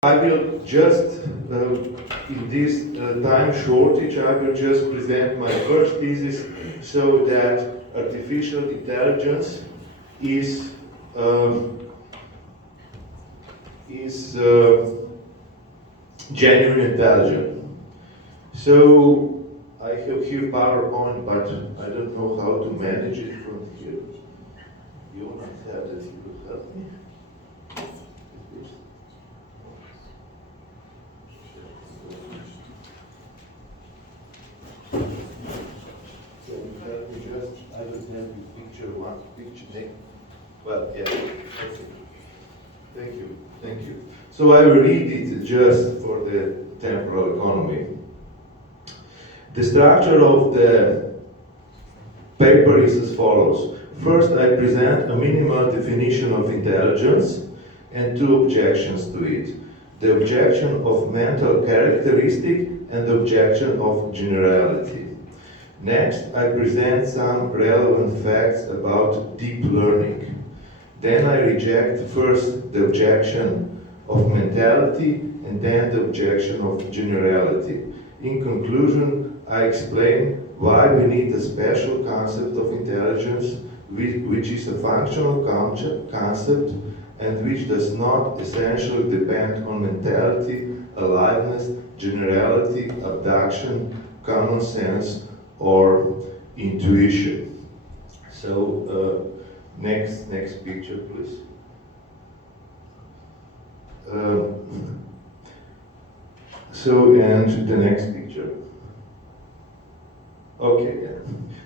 I will just, in this time shortage, I will just present my first thesis so that artificial intelligence is genuine intelligence. So I have here PowerPoint, but I don't know how to manage it from here. You not have that, you will help me. I will have you picture one picture name. Well, yeah. Thank you. So I will read it just for the temporal economy. The structure of the paper is as follows. First, I present a minimal definition of intelligence and two objections to it. The objection of mental characteristic and the objection of generality. Next, I present some relevant facts about deep learning. Then I reject first the objection of mentality and then the objection of generality. In conclusion, I explain why we need a special concept of intelligence which is a functional concept and which does not essentially depend on mentality, aliveness, generality, abduction, common sense, or intuition. So next picture, please. And the next picture. Okay, yeah.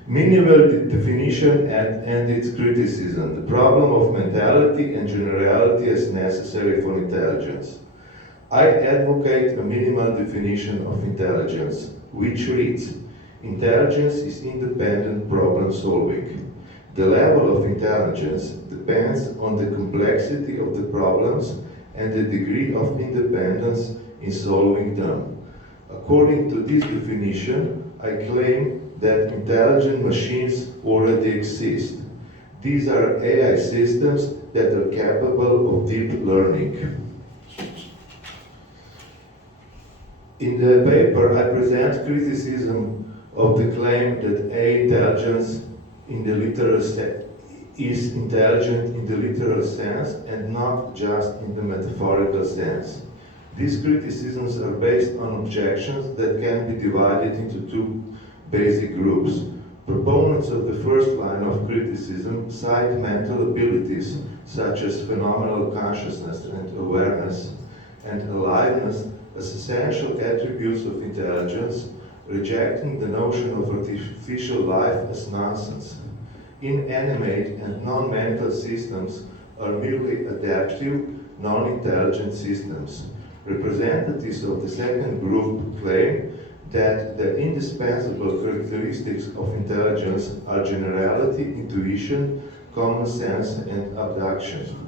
Minimal definition and its criticism. The problem of mentality and generality as necessary for intelligence. I advocate a minimal definition of intelligence, which reads, intelligence is independent problem solving. The level of intelligence depends on the complexity of the problems and the degree of independence in solving them. According to this definition, I claim that intelligent machines already exist. These are AI systems that are capable of deep learning. In the paper, I present criticism of the claim that AI intelligence in the literal is intelligent in the literal sense and not just in the metaphorical sense. These criticisms are based on objections that can be divided into two basic groups. Proponents of the first line of criticism cite mental abilities such as phenomenal consciousness and awareness and aliveness as essential attributes of intelligence, rejecting the notion of artificial life as nonsense. Inanimate and non-mental systems are merely adaptive, non-intelligent systems. Representatives of the second group claim that the indispensable characteristics of intelligence are generality, intuition, common sense, and abduction.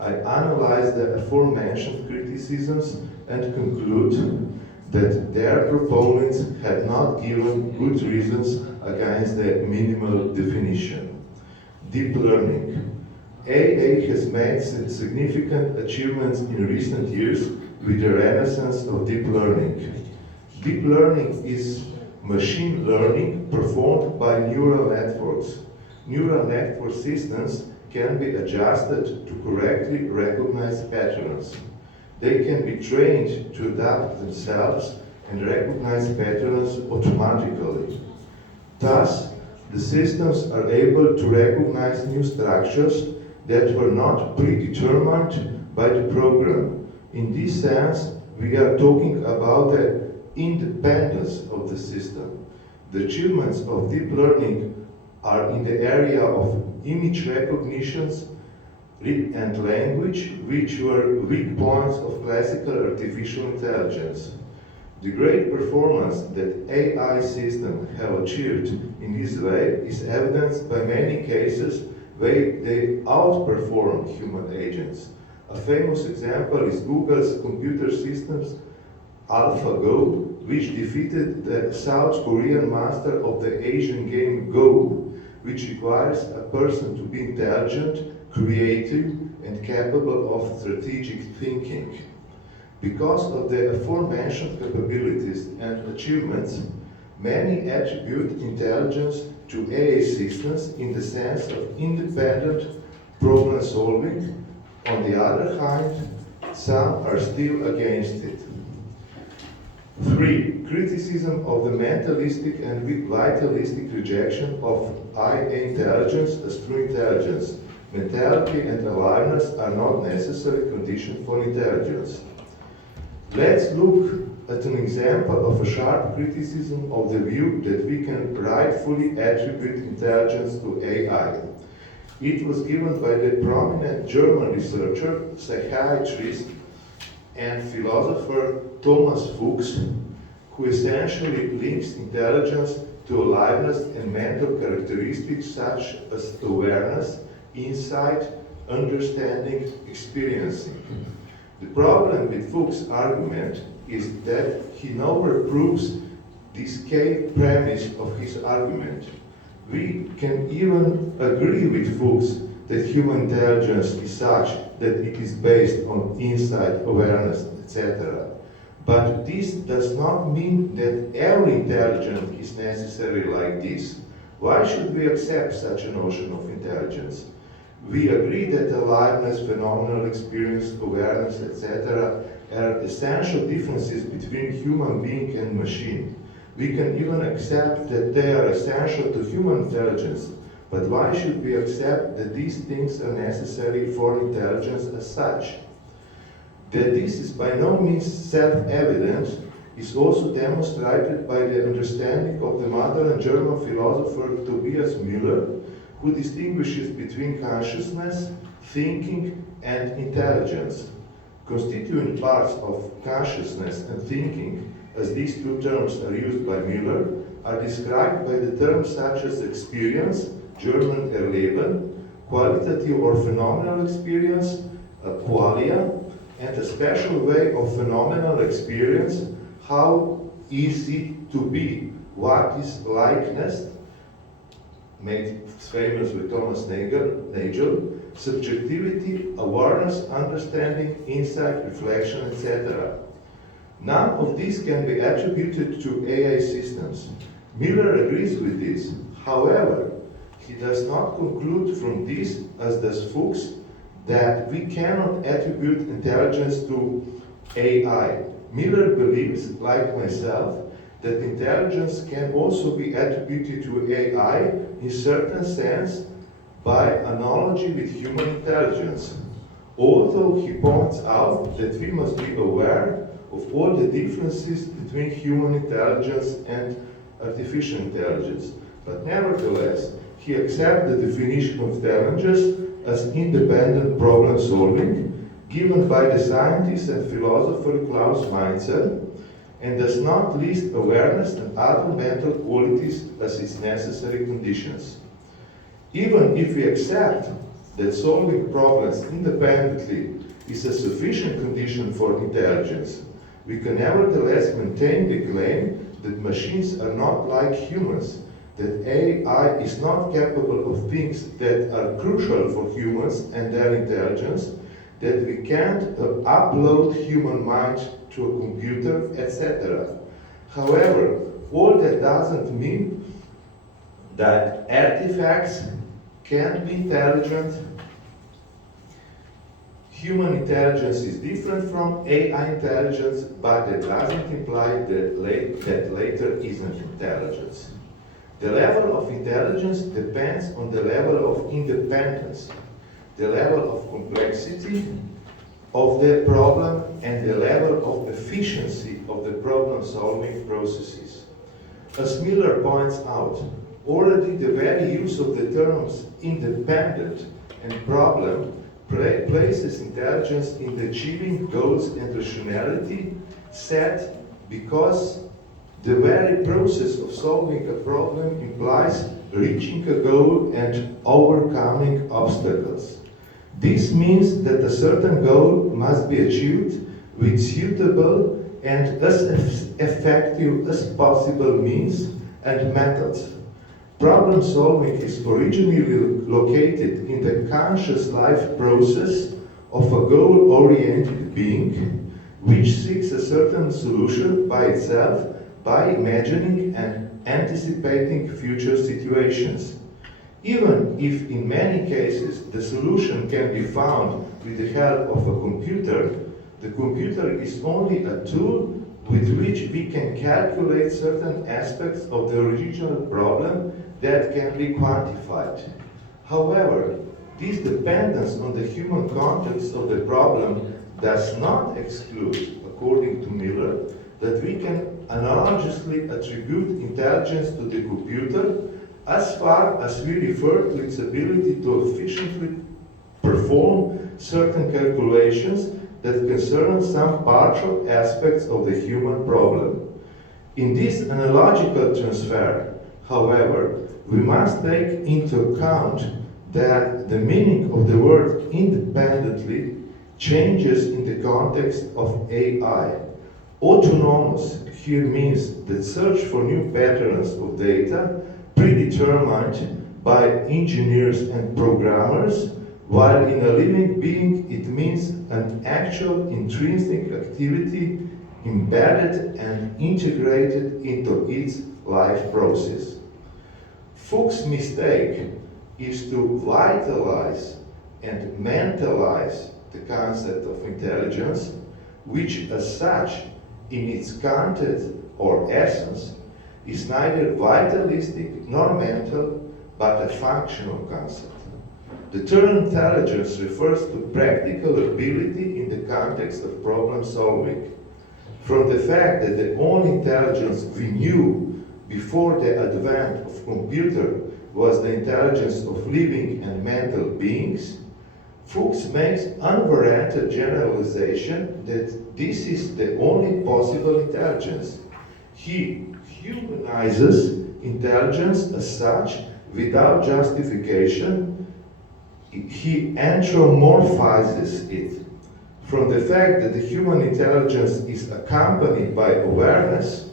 I analyze the aforementioned criticisms and conclude that their proponents had not given good reasons against the minimal definition. Deep learning. AI has made significant achievements in recent years with the renaissance of deep learning. Deep learning is machine learning performed by neural networks. Neural network systems can be adjusted to correctly recognize patterns. They can be trained to adapt themselves and recognize patterns automatically. Thus, the systems are able to recognize new structures that were not predetermined by the program. In this sense, we are talking about the independence of the system. The achievements of deep learning are in the area of image recognitions and language, which were weak points of classical artificial intelligence. The great performance that AI systems have achieved in this way is evidenced by many cases where they outperform human agents. A famous example is Google's computer systems AlphaGo, which defeated the South Korean master of the Asian game Go, which requires a person to be intelligent, creative, and capable of strategic thinking. Because of the aforementioned capabilities and achievements, many attribute intelligence to AI systems in the sense of independent problem solving. On the other hand, some are still against it. 3. Criticism of the mentalistic and vitalistic rejection of IA intelligence as true intelligence. Mentality and aliveness are not necessary conditions for intelligence. Let's look at an example of a sharp criticism of the view that we can rightfully attribute intelligence to AI. It was given by the prominent German researcher, psychiatrist, and philosopher Thomas Fuchs, who essentially links intelligence to aliveness and mental characteristics such as awareness, insight, understanding, experiencing. The problem with Fuchs' argument is that he nowhere proves this key premise of his argument. We can even agree with Fuchs that human intelligence is such that it is based on insight, awareness, etc. But this does not mean that every intelligence is necessarily like this. Why should we accept such a notion of intelligence? We agree that aliveness, phenomenal experience, awareness, etc. are essential differences between human being and machine. We can even accept that they are essential to human intelligence, but why should we accept that these things are necessary for intelligence as such? That this is by no means self-evident is also demonstrated by the understanding of the modern German philosopher Tobias Müller, who distinguishes between consciousness, thinking, and intelligence. Constituent parts of consciousness and thinking, as these two terms are used by Müller, are described by the terms such as experience, German Erleben, qualitative or phenomenal experience, qualia, and a special way of phenomenal experience, how is it to be, what is likeness, made famous with Thomas Nagel, subjectivity, awareness, understanding, insight, reflection, etc. None of these can be attributed to AI systems. Miller agrees with this. However, he does not conclude from this, as does Fuchs, that we cannot attribute intelligence to AI. Miller believes, like myself, that intelligence can also be attributed to AI in certain sense by analogy with human intelligence, although he points out that we must be aware of all the differences between human intelligence and artificial intelligence. But nevertheless, he accepts the definition of intelligence as independent problem solving given by the scientist and philosopher Klaus Meinzer, and does not list awareness and other mental qualities as its necessary conditions. Even if we accept that solving problems independently is a sufficient condition for intelligence, we can nevertheless maintain the claim that machines are not like humans, that AI is not capable of things that are crucial for humans and their intelligence, that we can't upload human mind to a computer, etc. However, all that doesn't mean that artifacts can be intelligent. Human intelligence is different from AI intelligence, but that doesn't imply that later isn't intelligence. The level of intelligence depends on the level of independence, the level of complexity of the problem, and the level of efficiency of the problem-solving processes. As Miller points out, already the very use of the terms independent and problem places intelligence in the achieving goals and rationality set, because the very process of solving a problem implies reaching a goal and overcoming obstacles. This means that a certain goal must be achieved with suitable and as effective as possible means and methods. Problem solving is originally located in the conscious life process of a goal-oriented being. which seeks a certain solution by itself by imagining and anticipating future situations. Even if in many cases the solution can be found with the help of a computer, the computer is only a tool with which we can calculate certain aspects of the original problem that can be quantified. However, this dependence on the human context of the problem does not exclude, according to Miller, that we can analogously attribute intelligence to the computer as far as we refer to its ability to efficiently perform certain calculations that concern some partial aspects of the human problem. In this analogical transfer, however, we must take into account that the meaning of the word independently changes in the context of AI. Autonomous here means the search for new patterns of data predetermined by engineers and programmers, while in a living being it means an actual intrinsic activity embedded and integrated into its life process. Fuchs' mistake is to vitalize and mentalize the concept of intelligence, which as such, in its content or essence, is neither vitalistic nor mental, but a functional concept. The term intelligence refers to practical ability in the context of problem solving. From the fact that the only intelligence we knew before the advent of computer was the intelligence of living and mental beings, Fuchs makes unwarranted generalization that this is the only possible intelligence. He humanizes intelligence as such without justification. He anthropomorphizes it. From the fact that the human intelligence is accompanied by awareness,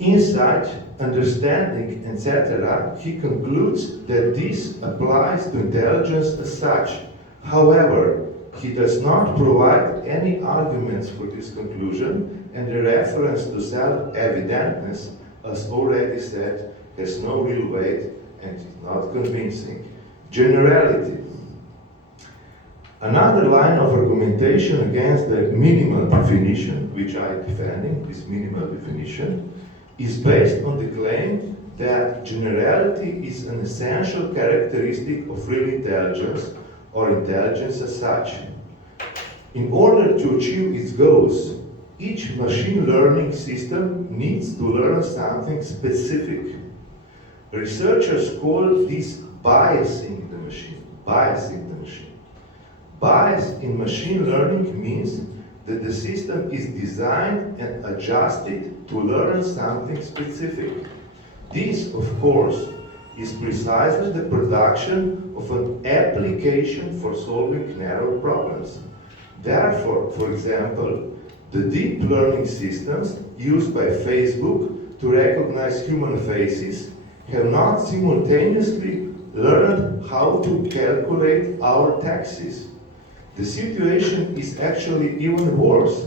insight, understanding, etc., he concludes that this applies to intelligence as such. However, he does not provide any arguments for this conclusion, and the reference to self-evidentness, as already said, has no real weight and is not convincing. Generality. Another line of argumentation against the minimal definition, which I am defending, this minimal definition, is based on the claim that generality is an essential characteristic of real intelligence or intelligence as such. In order to achieve its goals, each machine learning system needs to learn something specific. Researchers call this biasing the machine. Biasing the machine. Bias in machine learning means that the system is designed and adjusted to learn something specific. This, of course, is precisely the production of an application for solving narrow problems. Therefore, for example, the deep learning systems used by Facebook to recognize human faces have not simultaneously learned how to calculate our taxes. The situation is actually even worse.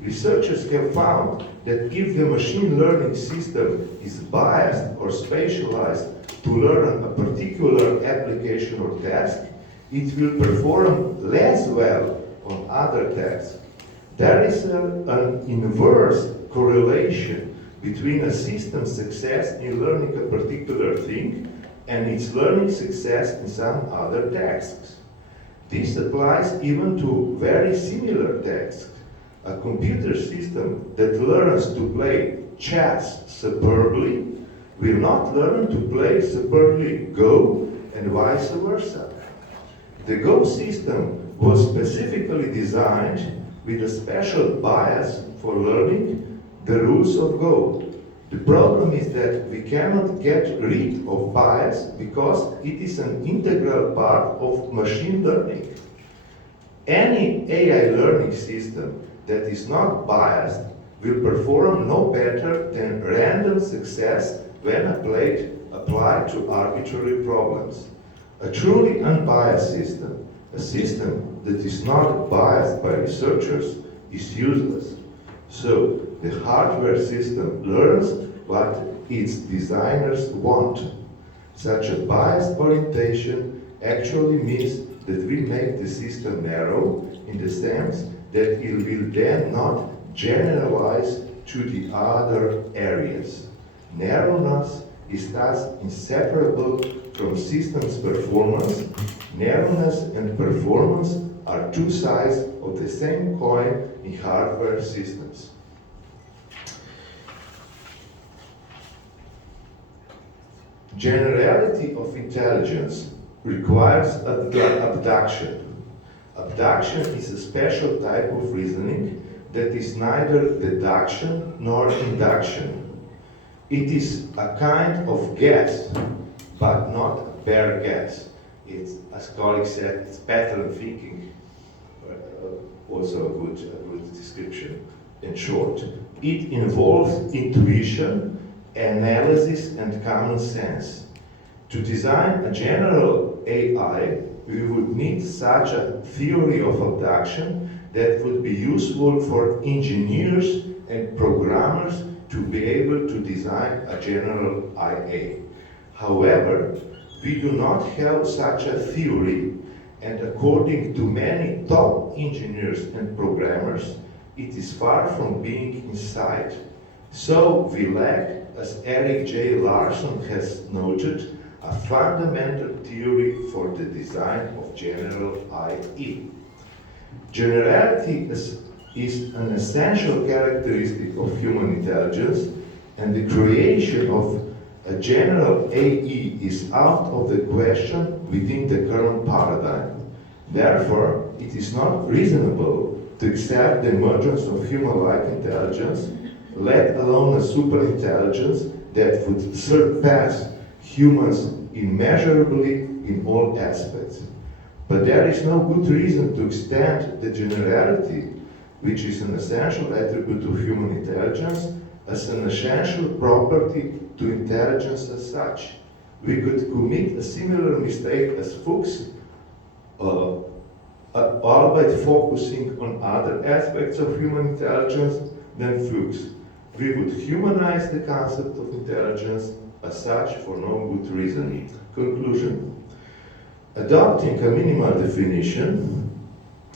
Researchers have found that if the machine learning system is biased or spatialized to learn a particular application or task, it will perform less well on other tasks. There is an inverse correlation between a system's success in learning a particular thing and its learning success in some other tasks. This applies even to very similar tasks. A computer system that learns to play chess superbly will not learn to play superbly Go and vice versa. The Go system was specifically designed with a special bias for learning the rules of Go. The problem is that we cannot get rid of bias because it is an integral part of machine learning. Any AI learning system that is not biased will perform no better than random success when applied to arbitrary problems. A truly unbiased system A system that is not biased by researchers is useless. So the hardware system learns what its designers want. Such a biased orientation actually means that we make the system narrow in the sense that it will then not generalize to the other areas. Narrowness is thus inseparable from systems performance. Narrowness and performance are two sides of the same coin in hardware systems. Generality of intelligence requires abduction. Abduction is a special type of reasoning that is neither deduction nor induction. It is a kind of guess, but not a bare guess. It's, as colleagues said, it's pattern thinking, also a good description. In short, it involves intuition, analysis, and common sense. To design a general AI, we would need such a theory of abduction that would be useful for engineers and programmers to be able to design a general IA. However, we do not have such a theory, and according to many top engineers and programmers, it is far from being in sight. So we lack, as Eric J. Larson has noted, a fundamental theory for the design of general IE. Generality is an essential characteristic of human intelligence, and the creation of a general AE is out of the question within the current paradigm. Therefore, it is not reasonable to accept the emergence of human-like intelligence, let alone a superintelligence that would surpass humans immeasurably in all aspects. But there is no good reason to extend the generality, which is an essential attribute of human intelligence, as an essential property to intelligence as such. We could commit a similar mistake as Fuchs, albeit focusing on other aspects of human intelligence than Fuchs. We would humanize the concept of intelligence as such for no good reason. Conclusion. Adopting a minimal definition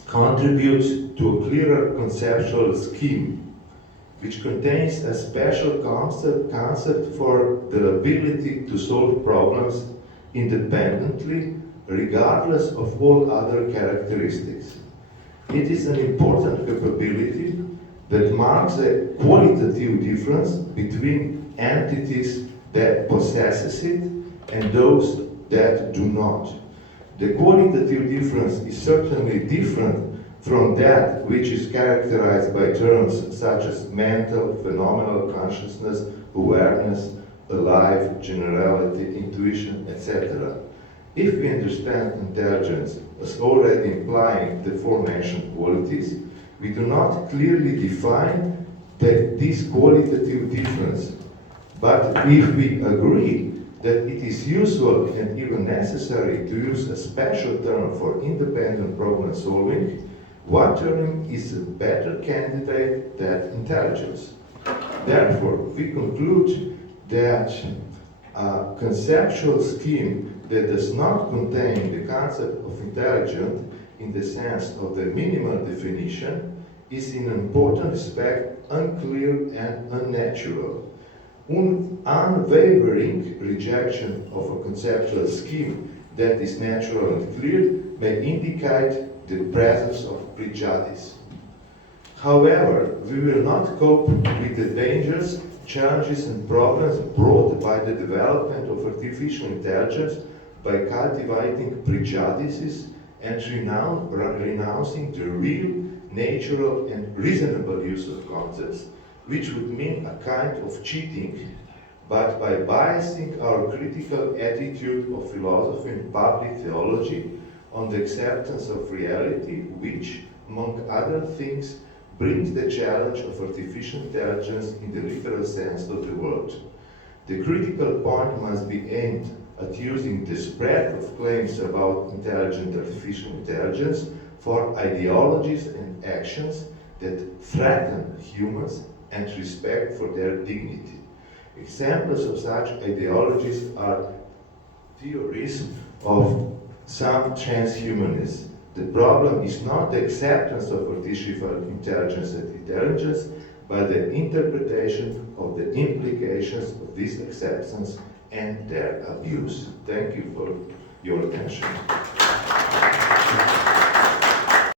contributes to a clearer conceptual scheme, which contains a special concept for the ability to solve problems independently, regardless of all other characteristics. It is an important capability that marks a qualitative difference between entities that possesses it and those that do not. The qualitative difference is certainly different from that which is characterized by terms such as mental, phenomenal consciousness, awareness, alive, generality, intuition, etc. If we understand intelligence as already implying the aforementioned qualities, we do not clearly define this qualitative difference. But if we agree that it is useful and even necessary to use a special term for independent problem solving, what term is a better candidate than intelligence? Therefore, we conclude that a conceptual scheme that does not contain the concept of intelligent in the sense of the minimal definition is in an important respect unclear and unnatural. Unwavering rejection of a conceptual scheme that is natural and clear may indicate the presence of prejudice. However, we will not cope with the dangers, challenges and problems brought by the development of artificial intelligence by cultivating prejudices and renouncing the real, natural and reasonable use of concepts, which would mean a kind of cheating, but by biasing our critical attitude of philosophy and public theology on the acceptance of reality, which, among other things, brings the challenge of artificial intelligence in the literal sense of the word. The critical point must be aimed at using the spread of claims about intelligent artificial intelligence for ideologies and actions that threaten humans and respect for their dignity. Examples of such ideologies are theories of some transhumanists. The problem is not the acceptance of artificial intelligence and intelligence, but the interpretation of the implications of this acceptance and their abuse. Thank you for your attention.